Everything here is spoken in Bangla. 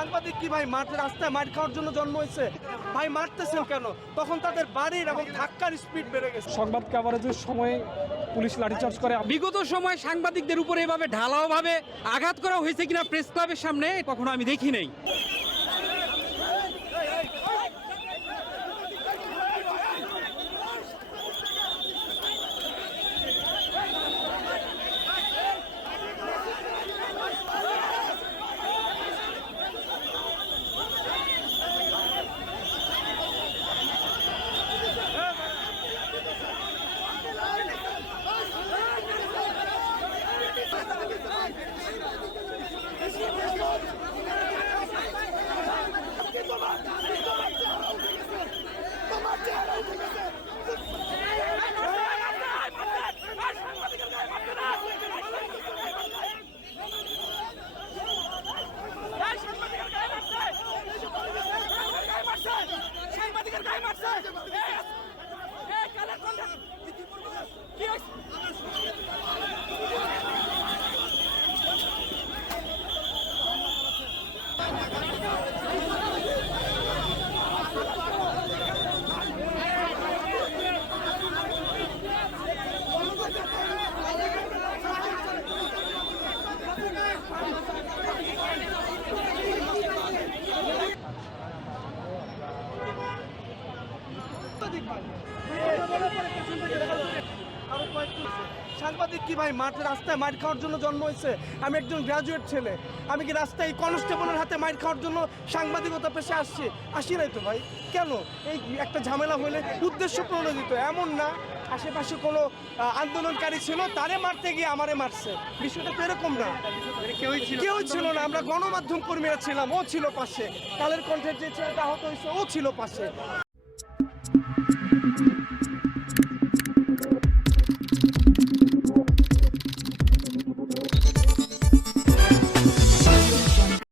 সাংবাদিক কি ভাই মাঠ রাস্তায় মার খাওয়ার জন্য জন্ম হয়েছে? ভাই মারতেছেন কেন? তখন তাদের বাড়ির এবং ধাক্কার স্পিড বেড়ে গেছে। সংবাদ কাভারেজের সময় পুলিশ লাঠিচার্জ করে। বিগত সময় সাংবাদিকদের উপরে এভাবে ঢালাওভাবে আঘাত করা হয়েছে কিনা প্রেস ক্লাবের সামনে কখনো আমি দেখি নাই সাংবাদিকের গায়ে মারছে এই কালার কোনটা কি হইছে সাংবাদিক কি ভাই মাঠ রাস্তায় মার খাওয়ার জন্য জন্ম হয়েছে? আমি একজন গ্রাজুয়েট ছেলে। আমি কি রাস্তায় কনস্টেবলের হাতে মার খাওয়ার জন্য সাংবাদিকতা পেশে আসছি? আসি নাই তো ভাই। কেন? এই একটা ঝামেলা হলে উদ্দেশ্য প্রণোদিত। এমন না আশেপাশে কোনো আন্দোলনকারী ছিল তারে মারতে গিয়ে আমারে মারছে। বিষয়টা তো এরকম না। কেউ ছিল না। আমরা গণমাধ্যম কর্মীরা ছিলাম ও ছিল পাশে। কালের কণ্ঠের যে ছেলেটা আহত হয়েছে ও ছিল পাশে।